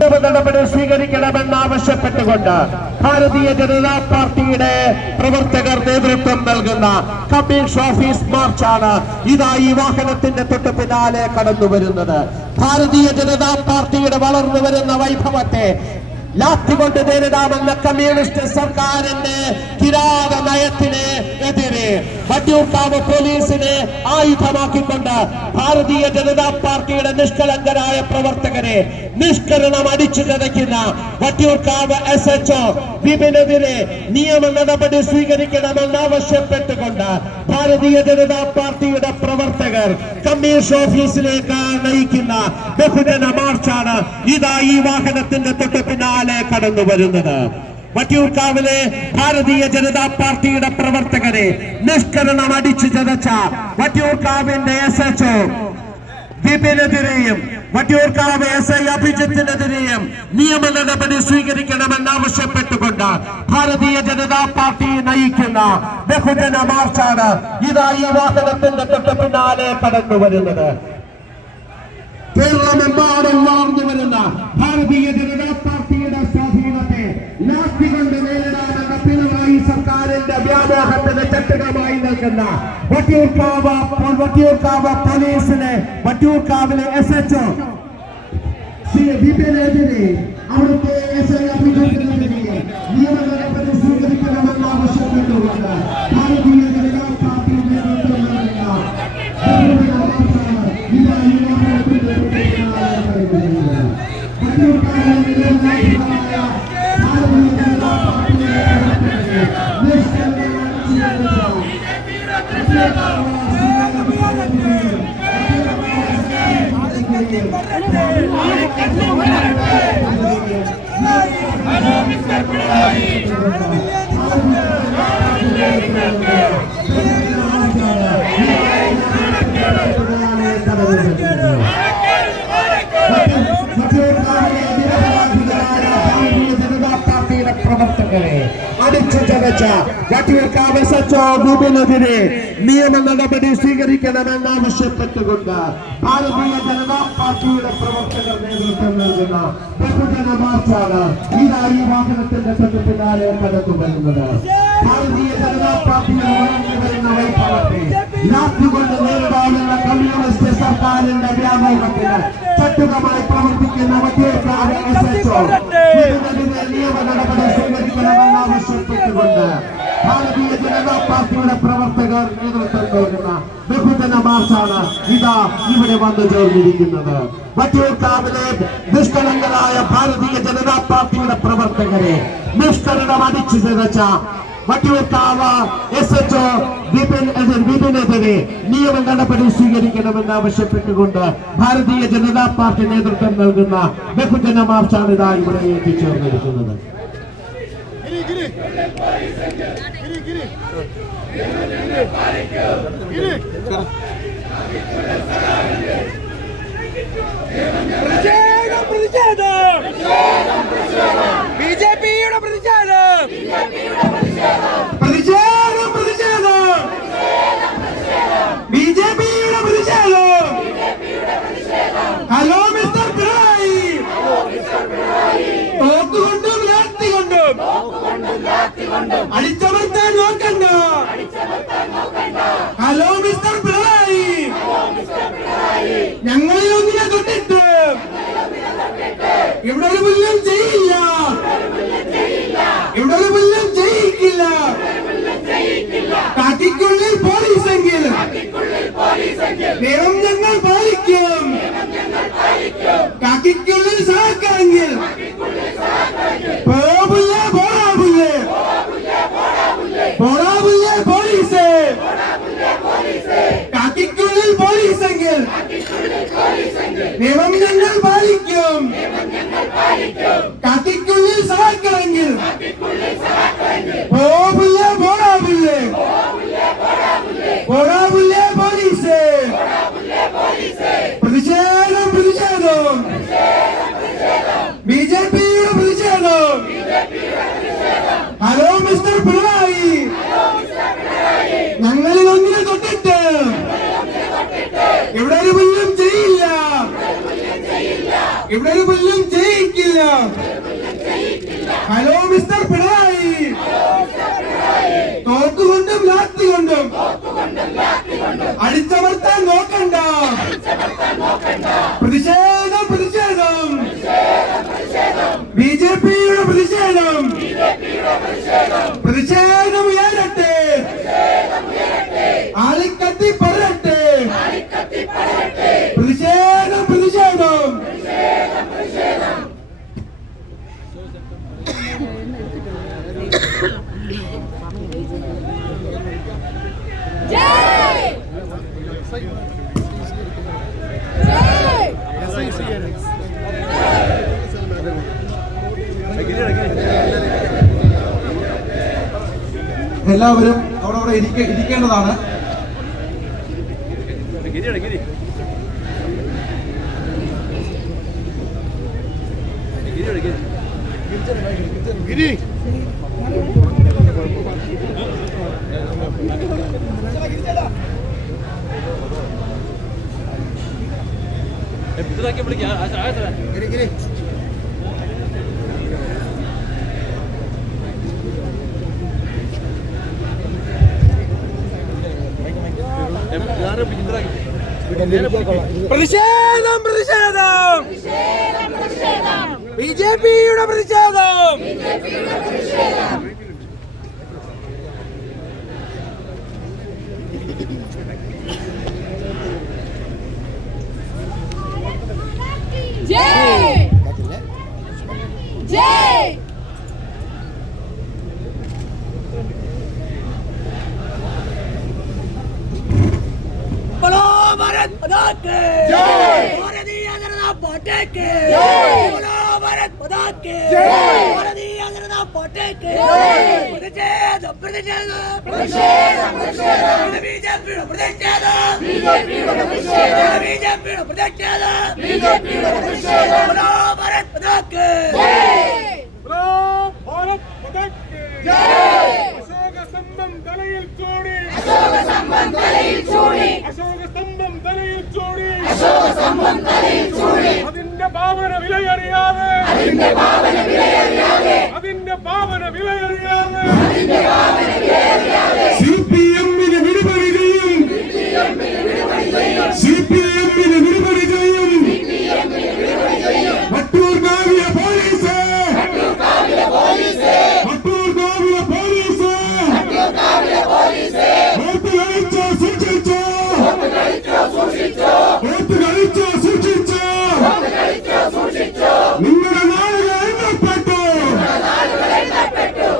നടപടി സ്വീകരിക്കണമെന്നാവശ്യപ്പെട്ടുകൊണ്ട് ഭാരതീയ ജനതാ പാർട്ടിയുടെ പ്രവർത്തകർ നേതൃത്വം നൽകുന്ന കമ്മീഷൻ ഓഫീസ് മാർച്ചാണ് ഇതാ ഈ വാഹനത്തിന്റെ തൊട്ട് പിന്നാലെ കടന്നു വരുന്നത്. ഭാരതീയ ജനതാ പാർട്ടിയുടെ വളർന്നു വരുന്ന വൈഭവത്തെ ലാത്തികൊണ്ട് നേരിടാമെന്ന കമ്മ്യൂണിസ്റ്റ് സർക്കാരിന്റെ കിരാത നയത്തിന് എതിരെ വട്ടിയൂർക്കാവ് പോലീസിനെ ആയുധമാക്കിക്കൊണ്ട് ഭാരതീയ ജനതാ പാർട്ടിയുടെ നിഷ്കളങ്കരായ പ്രവർത്തകരെ നിഷ്കരണം അടിച്ചു ചതയ്ക്കുന്ന വട്ടിയൂർക്കാവ് SHO വിപിനെതിരെ നിയമ നടപടി സ്വീകരിക്കണമെന്നാവശ്യപ്പെട്ടുകൊണ്ട് ഭാരതീയ ജനതാ പാർട്ടിയുടെ പ്രവർത്തകർ കമ്മീഷൻ ഓഫീസിലേക്ക് നയിക്കുന്ന ബഹുജന മാർച്ചാണ് ഇതാ ഈ വാഹനത്തിന്റെ തൊട്ട് പിന്നാലെ കടന്നു വരുന്നത്. വട്ടിയൂർക്കാവിലെ ഭാരതീയ ജനതാ പാർട്ടിയുടെ പ്രവർത്തകരെ നിഷ്കരണം അടിച്ചു ചതച്ച വട്ടിയൂർക്കാവിന്റെ SHO വിപിനെതിരെയും വട്ടിയൂർക്കാവ് SI അഭിജിത്തിനെതിരെയും നിയമ നടപടി സ്വീകരിക്കണമെന്നാവശ്യപ്പെട്ടുകൊണ്ട് ഭാരതീയ ജനതാ പാർട്ടി നയിക്കുന്ന ബഹുജന മാർച്ചാണ് ഇതാ ഈ വാഹനത്തിന്റെ തൊട്ട് പിന്നാലെ കടന്നു വരുന്നത്. കേരളമെമ്പാടും വളർന്നു വരുന്ന ഭാരതീയ ജനതാ പാർട്ടിയുടെ സ്വാധീനത്തെ ലാത്തികൊണ്ട് നേരിടാനെന്ന പിണറായി സർക്കാരിന്റെ വ്യാമോഹത്തിന് ചട്ടുകമായി നിൽക്കുന്ന വട്ടിയൂർക്കാവ് പോലീസിനെ വട്ടിയൂർക്കാവിലെ SHO വിപിനെതിരെ അവിടുത്തെ SI അഭിജിത്തിനെതിരെ നിയമ നടപടി സ്വീകരിക്കണമെന്ന് ആവശ്യപ്പെട്ടുകൊണ്ട് ഭാരതീയ ജനതാ പാർട്ടി നേതൃത്വം നൽകുന്ന പ്രവർത്തകരെ അടിച്ചു ചതച്ച വട്ടിയൂർക്കാവ് SHO വിപിനെതിരെ നിയമ നടപടി സ്വീകരിക്കണമെന്നാവശ്യപ്പെട്ടുകൊണ്ട് ഭാരതീയ ജനതാ പാർട്ടിയുടെ പ്രവർത്തകർ നേതൃത്വം നൽകുന്ന ബഹുജന മാർച്ചാണ് ഇതാ ഈ വാഹനത്തിന്റെ തൊട്ട് പിന്നാലെ കടന്നു വരുന്നത്. ഭാരതീയ ജനതാ പാർട്ടിയുടെ വളർന്നു വരുന്ന വൈഭവത്തെ ലാത്തികൊണ്ട് നേരിടാനുള്ള കമ്മ്യൂണിസ്റ്റ് സർക്കാരിന്റെ വ്യാമോഹത്തിന് ചട്ടുകമായി പ്രവർത്തിക്കുന്ന വട്ടിയൂർക്കാവ് SHO നിയമ നടപടി സ്വീകരിക്കണമെന്നാവശ്യപ്പെട്ടുകൊണ്ട് ഭാരതീയ ജനതാ പാർട്ടിയുടെ പ്രവർത്തകർ നേതൃത്വം നൽകുന്ന ബഹുജന മാർച്ചാണ് ഇതാ ഇവിടെ വന്നു ചേർന്നിരിക്കുന്നത്. വട്ടിയൂർക്കാവിലെ നിഷ്കളങ്കരായ ഭാരതീയ ജനതാ പാർട്ടിയുടെ പ്രവർത്തകരെ നിഷ്കരണം അടിച്ചു ചതച്ച വട്ടിയൂർക്കാവ് SHO വിപിനെതിരെ നിയമ നടപടി സ്വീകരിക്കണമെന്ന് ആവശ്യപ്പെട്ടുകൊണ്ട് ഭാരതീയ ജനതാ പാർട്ടി നേതൃത്വം നൽകുന്ന ബഹുജന മാർച്ചാണ് ഇതാ ഇവിടെ എത്തിച്ചേർന്നിരിക്കുന്നത്. ബിജെപിയുടെ പ്രതിഷേധം ബിജെപിയുടെ പ്രതിഷേധം. ഹലോ മിസ്റ്റർ പിണറായി, തോക്കുകൊണ്ടും ലാത്തികൊണ്ടും അടിച്ചമർത്താൻ നോക്കണ്ട. ഹലോ മിസ്റ്റർ പിണറായി, ഞങ്ങളിൽ ഒന്നിനെ തൊട്ടിട്ട് ഇവിടെ ഒരു മൂല്യം ചെയ്യില്ല, ഇവിടെ ഒരു മൂല്യം ചെയ്യിക്കില്ല. കാക്കിക്കുള്ളിൽ പോലീസെങ്കിൽ നിയമം ഞങ്ങൾ പാലിക്കും. കാക്കിക്കുള്ളിൽ സഹായിക്കാമെങ്കിൽ പോലീസ്. കാക്കിക്കുള്ളിൽ പോലീസെങ്കിൽ നിയമം ഞങ്ങൾ പാലിക്കും. കാക്കിക്കുള്ളിൽ സഹായിക്കണമെങ്കിൽ പോലീസ്. പ്രതിഷേധം ബിജെപിയുടെ പ്രതിഷേധം. ഹലോ മിസ്റ്റർ പിണറായി, ഞങ്ങളിൽ ഒന്നിനെ തൊട്ടിട്ട് ഇവിടെ ഒരു മൂല്യം ചെയ്യില്ല, ഇവിടെ ഒരു മൂല്യം ചെയ്യിക്കില്ല. ഹലോ മിസ്റ്റർ പിണറായി, തോക്കുകൊണ്ടും ലാത്തികൊണ്ടും അടിച്ചമർത്താൻ നോക്കണ്ട. പ്രതിഷേധം പ്രതിഷേധം, ബിജെപിയുടെ പ്രതിഷേധം, പ്രതിഷേധം ഉയരട്ടെ, ആളിക്കത്തി പറയട്ടെ. പ്രതിഷേധം പ്രതിഷേധം. എല്ലാവരും അവിടെ ഇരിക്കേണ്ടതാണ്. പ്രതിഷേധം പ്രതിഷേധം, ബിജെപിയുടെ പ്രതിഷേധം. ജയ് ജയ് बोलो भारत माता की जय। भारतीय जनता पार्टी की जय। बोलो भारत माता की जय। भारतीय जनता पार्टी की जय। प्रतिषेधം പ്രതിഷേധം പ്രതിഷേധം പ്രതിഷേധം ബിജെപിയുടെ പ്രതിഷേധം ബിജെപിയുടെ പ്രതിഷേധം ബിജെപിയുടെ പ്രതിഷേധം ബിജെപിയുടെ പ്രതിഷേധം बोलो भारत माता की ജയ് ജയ് അശോകസ്തംഭം തലയിൽ ചൂടി, അശോകസ്തംഭം തലയിൽ ചൂടി അശോകസ്തംഭം തലയിൽ ചൂടി, അശോകസ്തംഭം തലയിൽ ചൂടി അതിന്റെ പാവന വിലയറിയാതെ, അതിന്റെ പാവന വിലയറിയാതെ അതിന്റെ പാവന വിലയറിയാതെ അതിന്റെ പാവന വിലയറിയാതെ സിപിഎമ്മിന് വിടുപടി ചെയ്യും, സിപിഎമ്മിന് വിടുപടി ചെയ്യും. വട്ടൂർ കാവിയ പോലീസ്, കാവിലെ പോലീസ് വട്ടൂർ കാവിയ പോലീസ്, പോലീസ് വോട്ട് കളിച്ചോ സൂക്ഷിച്ചോ, സൂക്ഷിച്ചോ വോട്ട് കളിച്ചോ സൂക്ഷിച്ചോ. സൂക്ഷിച്ചോ നിങ്ങളുടെ നാളുകൾ എണ്ണപ്പെട്ടു,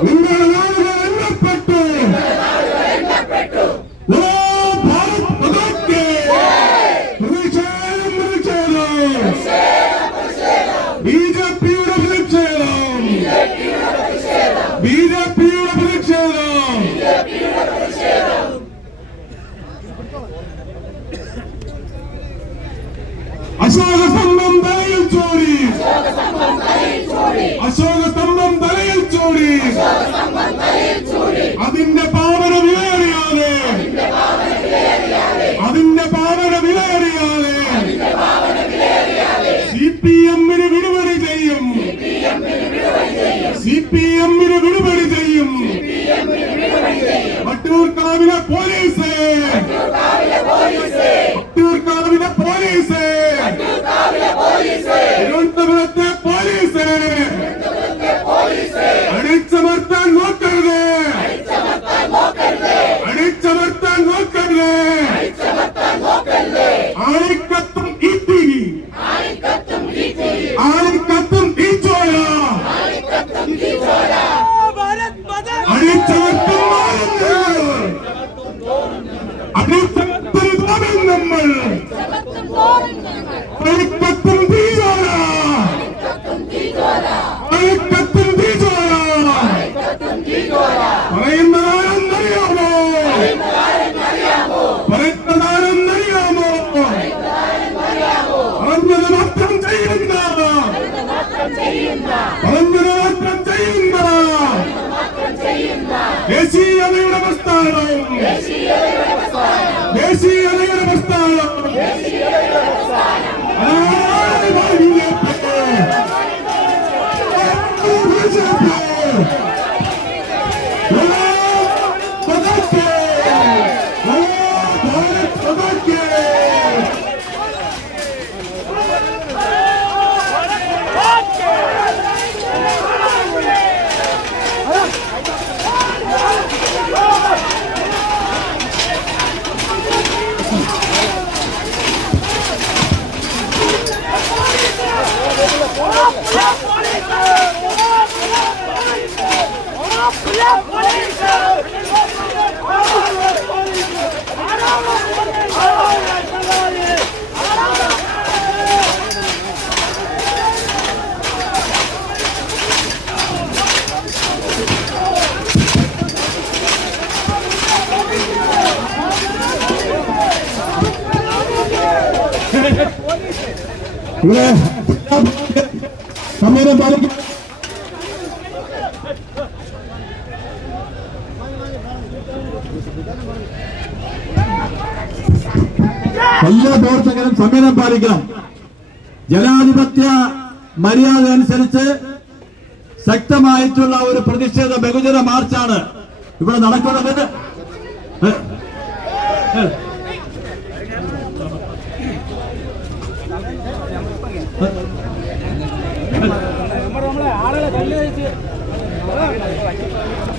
നിങ്ങളുടെ നാളുകൾ എണ്ണപ്പെട്ടു. ഓ ഭാരത് മാതാ കി പ്രതിഷേധം പ്രതിഷേധം, ബിജെപിയുടെ പ്രതിഷേധം, ബിജെപിയുടെ പ്രതിഷേധം. അശോകസ്തംഭം തലയിൽ ചൂടി, അശോകസ്തംഭം തലയിൽ ചൂടി, അതിന്റെ പാവന വിലയറിയാതെ, അതിന്റെ പാവന വിലയറിയാതെ സിപിഎമ്മിന് വിടുപടി ചെയ്യും, സിപിഎമ്മിന് വിടുപടി ചെയ്യും. വട്ടൂർക്കാവിലെ പോലീസ്, വട്ടൂർക്കാവിലെ പോലീസ്, തിരുവനന്തപുരത്തെ പോലീസ് അടിച്ചമർത്താൻ നോക്കരുത്, അടിച്ചമർത്താൻ നോക്കരുത്. ആളിക്കത്തും ഈ തീ, ആളിക്കത്തും ഈ ചോര, भारत माता അടിച്ചമർത്തും അടിച്ചമർത്തും നമ്മൾ, ആളിക്കത്തും തീ ചോര, ആളിക്കത്തും തീ ചോര. പറയുന്നതാരെന്നറിയാമോ, പറയുന്നതാരെന്നറിയാമോ, പറഞ്ഞത് മാത്രം ചെയ്യുന്ന, പറഞ്ഞത് മാത്രം ചെയ്യുന്ന ദേശീയതയുടെ പ്രസ്ഥാനം, ദേശീയതയുടെ പ്രസ്ഥാനം. അതാണ് BJP. ഇവിടെ സമരം പാലിക്കും. എല്ലാ പ്രവർത്തകരും സമരം പാലിക്കണം. ജനാധിപത്യ മര്യാദ അനുസരിച്ച് ശക്തമായിട്ടുള്ള ഒരു പ്രതിഷേധ ബഹുജന മാർച്ചാണ് ഇവിടെ നടക്കുന്നത്.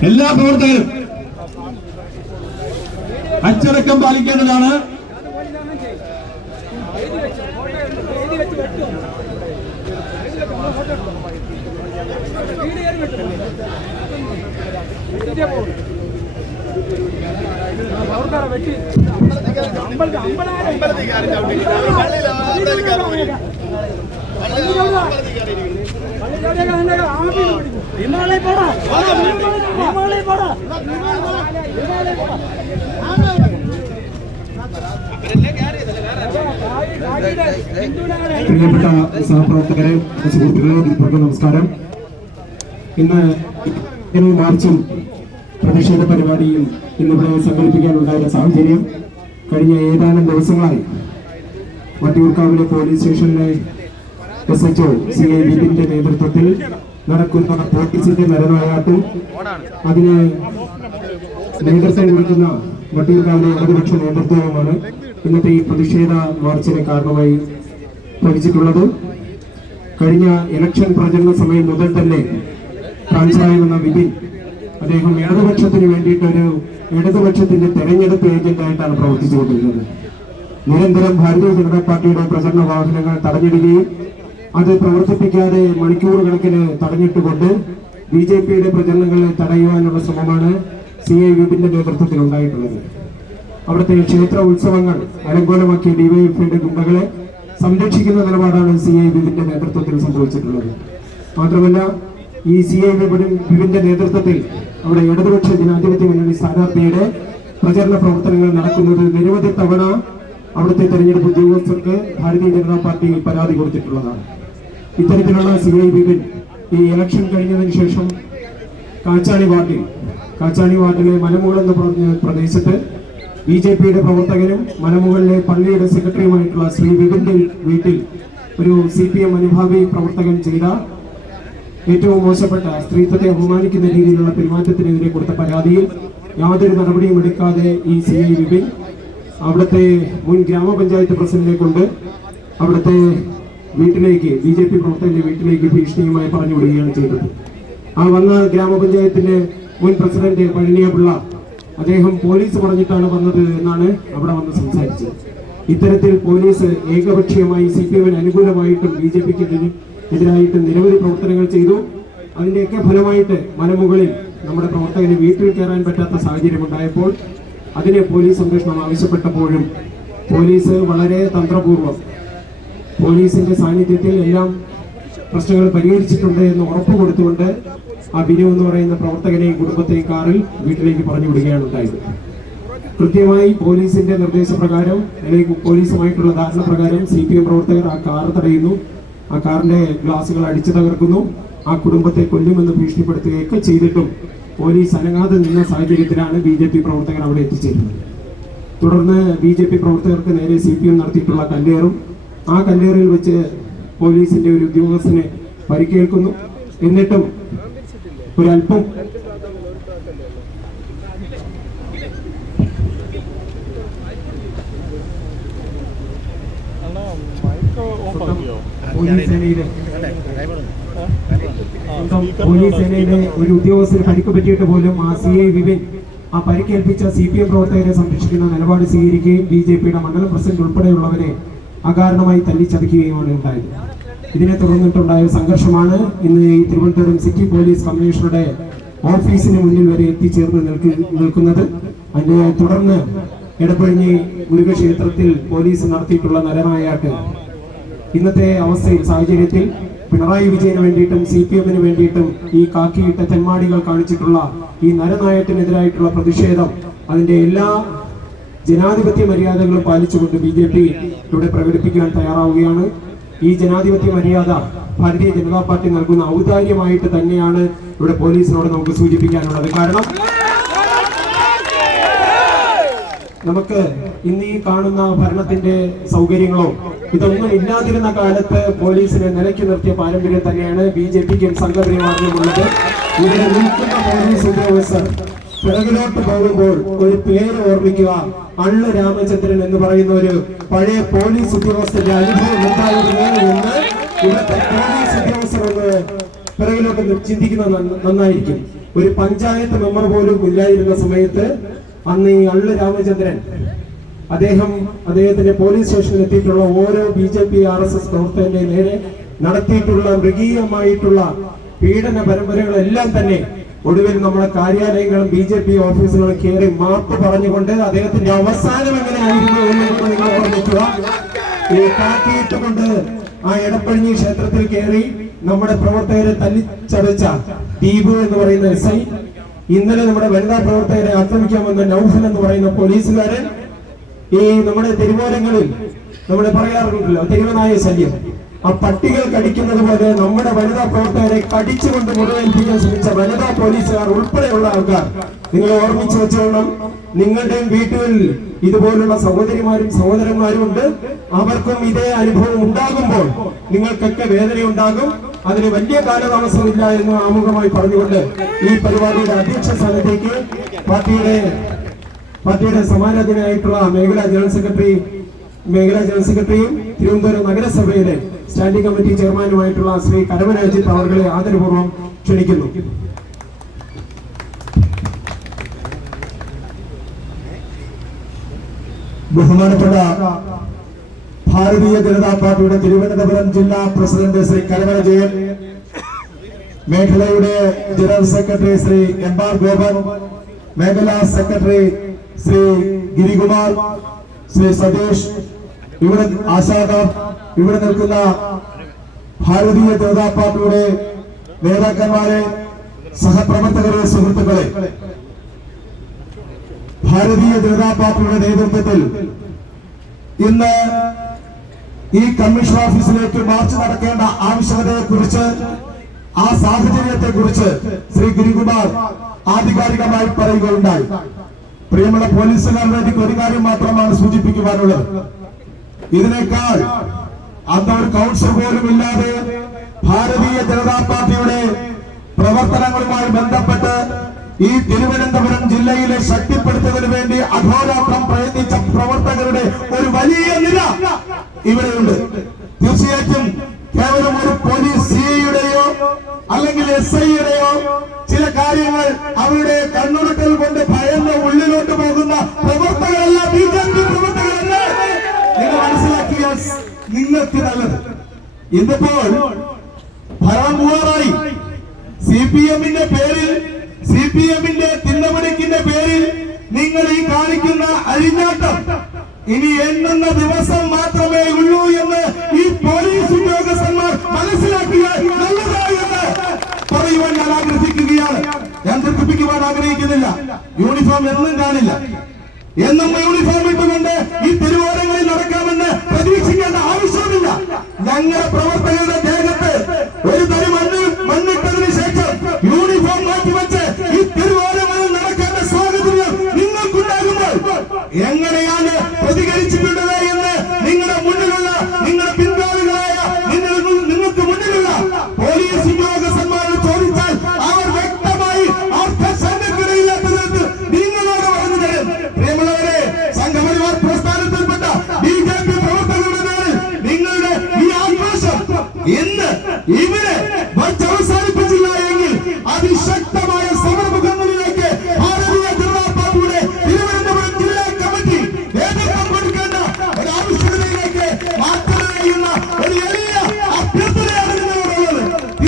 എല്ലാ പ്രവർത്തകരും അച്ചടക്കം പാലിക്കേണ്ടതാണ്. പ്രിയപ്പെട്ട സഹപ്രവർത്തകരെ, സുഹൃത്തുക്കളെ, നമസ്കാരം. ഇന്ന് മാർച്ചും പ്രതിഷേധ പരിപാടിയും ഇന്നിവിടെ സംഘടിപ്പിക്കാനുണ്ടായ സാഹചര്യം കഴിഞ്ഞ ഏതാനും ദിവസങ്ങളായി വട്ടിയൂർക്കാവിലെ പോലീസ് സ്റ്റേഷനിലെ SHO CI വിപിന്റെ നേതൃത്വത്തിൽ നടക്കുന്ന പോലീസിന്റെ നരനായാട്ടും അതിന് നേതൃത്വം കൊടുക്കുന്ന വട്ടിയൂർക്കാവിലെ ഇടതുപക്ഷ നേതൃത്വവുമാണ് ഇന്നത്തെ ഈ പ്രതിഷേധ മാർച്ചിന് കാരണമായി ഭരിച്ചിട്ടുള്ളത്. കഴിഞ്ഞ ഇലക്ഷൻ പ്രചരണ സമയം മുതൽ തന്നെ ട്രാൻസ്ഫറായി വന്ന വിപിൻ അദ്ദേഹം ഇടതുപക്ഷത്തിന് വേണ്ടിയിട്ടൊരു ഇടതുപക്ഷത്തിന്റെ തെരഞ്ഞെടുപ്പ് ഏജന്റായിട്ടാണ് പ്രവർത്തിച്ചുകൊണ്ടിരുന്നത്. നിരന്തരം ഭാരതീയ ജനതാ പാർട്ടിയുടെ പ്രചരണ വാഹനങ്ങൾ തടഞ്ഞിടുകയും അത് പ്രവർത്തിപ്പിക്കാതെ മണിക്കൂർ കണക്കിന് തടഞ്ഞിട്ടുകൊണ്ട് BJPയുടെ പ്രചരണങ്ങളെ തടയുവാനുള്ള ശ്രമമാണ് CI വിപിന്റെ നേതൃത്വത്തിൽ ഉണ്ടായിട്ടുള്ളത്. അവിടുത്തെ ക്ഷേത്ര ഉത്സവങ്ങൾ അലങ്കോലമാക്കിയ DYFIയുടെ ഗുണ്ടകളെ സംരക്ഷിക്കുന്ന നിലപാടാണ് CI വിപിന്റെ നേതൃത്വത്തിൽ സംഭവിച്ചിട്ടുള്ളത്. മാത്രമല്ല, ഈ CI വിപിന്റെ നേതൃത്വത്തിൽ അവിടെ ഇടതുപക്ഷ ജനാധിപത്യ മുന്നണി സ്ഥാനാർത്ഥിയുടെ പ്രചരണ പ്രവർത്തനങ്ങൾ നടക്കുന്നത് നിരവധി തവണ അവിടുത്തെ തെരഞ്ഞെടുപ്പ് ഉദ്യോഗസ്ഥർക്ക് ഭാരതീയ ജനതാ പാർട്ടി പരാതി കൊടുത്തിട്ടുള്ളതാണ്. ഇത്തരത്തിലുള്ള CI വിപിൻ ഈ ഇലക്ഷൻ കഴിഞ്ഞതിന് ശേഷം കാച്ചാണി വാർഡിലെ മലമുകൾ എന്ന് പറഞ്ഞ പ്രദേശത്ത് BJPയുടെ പ്രവർത്തകനും മലമുകളിലെ പള്ളിയുടെ സെക്രട്ടറിയുമായിട്ടുള്ള ശ്രീ വിപിന്റെ വീട്ടിൽ ഒരു CPM അനുഭാവി പ്രവർത്തകൻ ചെയ്ത ഏറ്റവും മോശപ്പെട്ട സ്ത്രീത്വത്തെ അപമാനിക്കുന്ന രീതിയിലുള്ള പെരുമാറ്റത്തിനെതിരെ കൊടുത്ത പരാതിയിൽ യാതൊരു നടപടിയും എടുക്കാതെ ഈ CI വിപിൻ അവിടുത്തെ മുൻ ഗ്രാമപഞ്ചായത്ത് പ്രസിഡന്റിനെ കൊണ്ട് അവിടുത്തെ വീട്ടിലേക്ക് BJP പ്രവർത്തകന്റെ വീട്ടിലേക്ക് ഭീഷണിയുമായി പറഞ്ഞു വിടുകയാണ് ചെയ്തത്. ആ വന്ന ഗ്രാമപഞ്ചായത്തിന്റെ മുൻ പ്രസിഡന്റ് പഴനിയപിള്ള അദ്ദേഹം പോലീസ് പറഞ്ഞിട്ടാണ് വന്നത് എന്നാണ് അവിടെ വന്ന് സംസാരിച്ചത്. ഇത്തരത്തിൽ പോലീസ് ഏകപക്ഷീയമായി CPMന് അനുകൂലമായിട്ടും BJPക്ക് എതിരായിട്ടും നിരവധി പ്രവർത്തനങ്ങൾ ചെയ്തു. അതിന്റെയൊക്കെ ഫലമായിട്ട് മലമുകളിൽ നമ്മുടെ പ്രവർത്തകന് വീട്ടിൽ കയറാൻ പറ്റാത്ത സാഹചര്യം ഉണ്ടായപ്പോൾ അതിനെ പോലീസ് സംരക്ഷണം ആവശ്യപ്പെട്ടപ്പോഴും പോലീസ് വളരെ തന്ത്രപൂർവ്വം പോലീസിന്റെ സാന്നിധ്യത്തിൽ എല്ലാം പ്രശ്നങ്ങൾ പരിഹരിച്ചിട്ടുണ്ട് എന്ന് ഉറപ്പ് കൊടുത്തുകൊണ്ട് ആ ബിനു എന്ന് പറയുന്ന പ്രവർത്തകനെയും കുടുംബത്തെയും കാറിൽ വീട്ടിലേക്ക് പറഞ്ഞു വിടുകയാണ് ഉണ്ടായത്. കൃത്യമായി പോലീസിന്റെ നിർദ്ദേശപ്രകാരം അല്ലെങ്കിൽ പോലീസുമായിട്ടുള്ള ധാരണ പ്രകാരം CPM പ്രവർത്തകർ ആ കാർ തടയുന്നു. ആ കാറിന്റെ ഗ്ലാസുകൾ അടിച്ചു തകർക്കുന്നു. ആ കുടുംബത്തെ കൊല്ലുമെന്ന് ഭീഷണിപ്പെടുത്തുകയൊക്കെ ചെയ്തിട്ടും പോലീസ് അനങ്ങാതെ നിന്ന സാഹചര്യത്തിലാണ് BJP പ്രവർത്തകർ അവിടെ എത്തിച്ചേരുന്നത്. തുടർന്ന് BJP പ്രവർത്തകർക്ക് നേരെ CPM നടത്തിയിട്ടുള്ള കല്ലേറും ആ കല്ലേറിൽ വെച്ച് പോലീസിന്റെ ഒരു ഉദ്യോഗസ്ഥനെ പരിക്കേൽക്കുന്നു. എന്നിട്ടും ഒരല്പം പോലീസ് സേനയിലെ ഒരു ഉദ്യോഗസ്ഥന് പരിക്ക് പറ്റിയിട്ട് പോലും ആ CI വിപിൻ ആ പരിക്കേൽപ്പിച്ച CPM പ്രവർത്തകരെ സംരക്ഷിക്കുന്ന നിലപാട് സ്വീകരിക്കുകയും BJPയുടെ മണ്ഡലം പ്രസിഡന്റ് ഉൾപ്പെടെയുള്ളവരെ അകാരണമായി തല്ലിച്ചതയ്ക്കുകയുമാണ് ഉണ്ടായത്. ഇതിനെ തുടർന്നിട്ടുണ്ടായ സംഘർഷമാണ് ഇന്ന് ഈ തിരുവനന്തപുരം സിറ്റി പോലീസ് കമ്മീഷണറുടെ ഓഫീസിന് മുന്നിൽ വരെ എത്തിച്ചേർന്ന് നിൽക്കുന്നത്. അതിനെ തുടർന്ന് എടപ്പഴിഞ്ഞി മുരുകക്ഷേത്രത്തിൽ പോലീസ് നടത്തിയിട്ടുള്ള നരനായാട്ട് ഇന്നത്തെ അവസ്ഥയിൽ സാഹചര്യത്തിൽ പിണറായി വിജയന് വേണ്ടിയിട്ടും CPM വേണ്ടിയിട്ടും ഈ കാക്കിയിട്ട തെമ്മാടികൾ കാണിച്ചിട്ടുള്ള ഈ നരനായത്തിനെതിരായിട്ടുള്ള പ്രതിഷേധം അതിന്റെ എല്ലാ ജനാധിപത്യ മര്യാദകളും പാലിച്ചുകൊണ്ട് BJP ഇവിടെ പ്രകടിപ്പിക്കാൻ തയ്യാറാവുകയാണ്. ഈ ജനാധിപത്യ മര്യാദ ഭാരതീയ ജനതാ പാർട്ടി നൽകുന്ന ഔദാര്യമായിട്ട് തന്നെയാണ് ഇവിടെ പോലീസിനോട് നമുക്ക് സൂചിപ്പിക്കാനുള്ളത്. കാരണം നമുക്ക് ഇന്ന് ഈ കാണുന്ന ഭരണത്തിന്റെ സൗകര്യങ്ങളോ ഇതൊന്നും ഇല്ലാതിരുന്ന കാലത്ത് പോലീസിനെ നിലയ്ക്ക് നിർത്തിയ പാരമ്പര്യം തന്നെയാണ് BJPക്കും സംഘപരിവാറിനുമുള്ളത്. ഇവിടെ നിൽക്കുന്ന പോലീസ് ഉദ്യോഗസ്ഥർ പിറകിലോട്ട് പോകുമ്പോൾ ഒരു പേര് ഓർമ്മിക്കുക. അള്ളു രാമചന്ദ്രൻ എന്ന് പറയുന്ന ഒരു പഴയ പോലീസ് ഉദ്യോഗസ്ഥന്റെ അനുഭവം ഉണ്ടായിരുന്നു എന്ന് ഇവിടുത്തെ പോലീസ് ഉദ്യോഗസ്ഥർ ഒന്ന് പിറകിലോട്ട് ചിന്തിക്കുന്നത് നന്നായിരിക്കും. ഒരു പഞ്ചായത്ത് മെമ്പർ പോലും ഇല്ലായിരുന്ന സമയത്ത് അന്ന് ഈ അള്ളു രാമചന്ദ്രൻ അദ്ദേഹത്തിന്റെ പോലീസ് സ്റ്റേഷനിൽ എത്തിയിട്ടുള്ള ഓരോ BJP RSS പ്രവർത്തകന്റെ നേരെ നടത്തിയിട്ടുള്ള മൃഗീയമായിട്ടുള്ള പീഡന പരമ്പരകളെല്ലാം തന്നെ ഒടുവിൽ നമ്മുടെ കാര്യാലയങ്ങളും BJP ഓഫീസുകളും കയറി മാപ്പ് പറഞ്ഞുകൊണ്ട് അദ്ദേഹത്തിന്റെ അവസാനം എങ്ങനെയായിരുന്നു എന്നുള്ളത് നിങ്ങൾ ഓർമ്മിക്കുക. ഈ കാക്കിയിട്ടുകൊണ്ട് ആ എടപ്പഴിഞ്ഞി ക്ഷേത്രത്തിൽ കയറി നമ്മുടെ പ്രവർത്തകരെ തല്ലിച്ചതച്ച ദീപു എന്ന് പറയുന്ന SI, ഇന്നലെ നമ്മുടെ വനിതാ പ്രവർത്തകരെ ആക്രമിക്കാൻ വന്ന നൗഫൽ എന്ന് പറയുന്ന പോലീസുകാരൻ, ഈ നമ്മുടെ തെരുവോരങ്ങളിൽ നമ്മുടെ പറയാറുണ്ടല്ലോ തെരുവനായ ശല്യം, ആ പട്ടികൾ കടിക്കുന്നത് പോലെ നമ്മുടെ വനിതാ പ്രവർത്തകരെ കടിച്ചുകൊണ്ട് മുറിവേൽപ്പിക്കാൻ ശ്രമിച്ച വനിതാ പോലീസുകാർ ഉൾപ്പെടെയുള്ള ആൾക്കാർ നിങ്ങൾ ഓർമ്മിച്ചു വെച്ചോണം. നിങ്ങളുടെയും വീട്ടുകളിൽ ഇതുപോലുള്ള സഹോദരിമാരും സഹോദരന്മാരും ഉണ്ട്. അവർക്കും ഇതേ അനുഭവം ഉണ്ടാകുമ്പോൾ നിങ്ങൾക്കൊക്കെ വേദനയുണ്ടാകും. അതിന് വലിയ കാലതാമസമില്ല എന്ന് ആമുഖമായി പറഞ്ഞുകൊണ്ട് ഈ പരിപാടിയുടെ അധ്യക്ഷ സ്ഥാനത്തേക്ക് പാർട്ടിയുടെ സമാരാധനായിട്ടുള്ള മേഖലാ ജനറൽ സെക്രട്ടറിയും തിരുവനന്തപുരം നഗരസഭയിലെ സ്റ്റാൻഡിംഗ് കമ്മിറ്റി ചെയർമാനുമായിട്ടുള്ള ശ്രീ കരമന അജിത്ത് അവരുടെ ആദരപൂർവ്വം ക്ഷണിക്കുന്നു. ബഹുമാനപ്പെട്ട ഭാരതീയ ജനതാ പാർട്ടിയുടെ തിരുവനന്തപുരം ജില്ലാ പ്രസിഡന്റ് ശ്രീ കരമന ജയൻ, മേഖലയുടെ general secretary Shri MR Gopan, മേഖലാ സെക്രട്ടറി ശ്രീ ഗിരികുമാർ, ശ്രീ സതീഷ്, ഇവിടെ ആശാദർ, ഇവിടെ നിൽക്കുന്ന ഭാരതീയ ജനതാ പാർട്ടിയുടെ നേതാക്കന്മാരെ, സഹപ്രവർത്തകരെ, സുഹൃത്തുക്കളെ, ഭാരതീയ ജനതാ പാർട്ടിയുടെ നേതൃത്വത്തിൽ ഇന്ന് ഈ കമ്മീഷൻ ഓഫീസിലേക്ക് മാർച്ച് നടക്കേണ്ട ആവശ്യകതയെക്കുറിച്ച്, ആ സാഹചര്യത്തെക്കുറിച്ച് ശ്രീ ഗിരികുമാർ ആധികാരികമായി പറയുകയുണ്ടായി. പ്രിയമുള്ള പോലീസുകാരുടെ ഒരു കാര്യം മാത്രമാണ് സൂചിപ്പിക്കുവാനുള്ളത്. ഇതിനേക്കാൾ അന്നൊരു കൗൺസിൽ പോലും ഇല്ലാതെ ഭാരതീയ ജനതാ പാർട്ടിയുടെ പ്രവർത്തനങ്ങളുമായി ബന്ധപ്പെട്ട് ഈ തിരുവനന്തപുരം ജില്ലയിലെ ശക്തിപ്പെടുത്തുന്നതിന് വേണ്ടി അഹോരാത്രം പ്രയത്നിച്ച പ്രവർത്തകരുടെ ഒരു വലിയ നിര ഇവിടെയുണ്ട്. തീർച്ചയായിട്ടും കേവലം ഒരു പോലീസ് CIയുടെയോ അല്ലെങ്കിൽ SIയുടെയോ ചില കാര്യങ്ങൾ അവരുടെ കണ്ണുരുട്ടൽ കൊണ്ട് ഭയന്ന് ഉള്ളിലോട്ട് പോകുന്ന പ്രവർത്തകരല്ല, BJP പ്രവർത്തകരല്ല. നിങ്ങൾ മനസ്സിലാക്കിയ നിങ്ങൾക്ക് നല്ലത്. ഇന്നിപ്പോൾ ഭരണം പോവാറായി. CPMന്റെ പേരിൽ, CPMന്റെ തിന്നമണിക്കിന്റെ പേരിൽ നിങ്ങൾ ഈ കാണിക്കുന്ന അഴിഞ്ഞാട്ടം ഇനി എണ്ണുന്ന ദിവസം മാത്രമേ ഉള്ളൂ എന്ന് ഈ പോലീസ് ഉദ്യോഗസ്ഥന്മാർ മനസ്സിലാക്കിയാൽ നല്ലതായെന്ന് പറയുവാൻ ഞാൻ ആഗ്രഹിക്കുകയാണ്. ഞാൻ ദീർഘിപ്പിക്കുവാൻ ആഗ്രഹിക്കുന്നില്ല. യൂണിഫോം എന്നും കാണില്ല. എന്നും യൂണിഫോം ഇട്ടുകൊണ്ട് ഈ തിരുവോരങ്ങളിൽ നടക്കാമെന്ന് പ്രതീക്ഷിക്കേണ്ട ആവശ്യമില്ല. ഞങ്ങളുടെ പ്രവർത്തകരുടെ ദേഹത്ത് ഒരു തരി മണ്ണിട്ടതിന് ശേഷം യൂണിഫോം മാറ്റിവെച്ച് ഈ തിരുവോരങ്ങളിൽ നടക്കേണ്ട സാഹചര്യം നിങ്ങൾക്കുണ്ടാകുമ്പോൾ എങ്ങനെയാണ് പ്രതികരിച്ചിട്ടുള്ളത് എന്ന് നിങ്ങളുടെ മുന്നിലുള്ള, നിങ്ങളുടെ പിൻഗാമികളായ നിങ്ങൾക്ക് മുന്നിലുള്ള പോലീസ് ഉദ്യോഗസ്ഥന്മാരോട് ചോദിച്ചാൽ അവർ വ്യക്തമായി അർത്ഥശങ്കക്കിടയില്ലാത്ത തരത്തിൽ നിങ്ങളോട് പറഞ്ഞു തരും. പ്രിയമുള്ളവരെ, സംഘപരിവാർ പ്രസ്ഥാനത്തിൽപ്പെട്ട BJP പ്രവർത്തകരുടെ പേരിൽ നിങ്ങളുടെ ഈ ആക്രോശം ഇന്ന് ഇവരെ അവസാനിപ്പിച്ചില്ല എങ്കിൽ അതിശക്തമായ സമരമുഖങ്ങളിലേക്ക് ഭാരതീയ ജനതാ പാർട്ടിയുടെ തിരുവനന്തപുരം ജില്ലാ കമ്മിറ്റി നേതൃത്വം കൊടുക്കേണ്ട ഒരു ആവശ്യകതയിലേക്ക് മാറ്റം കഴിയുന്ന ഒരു എളിയ അഭ്യർത്ഥന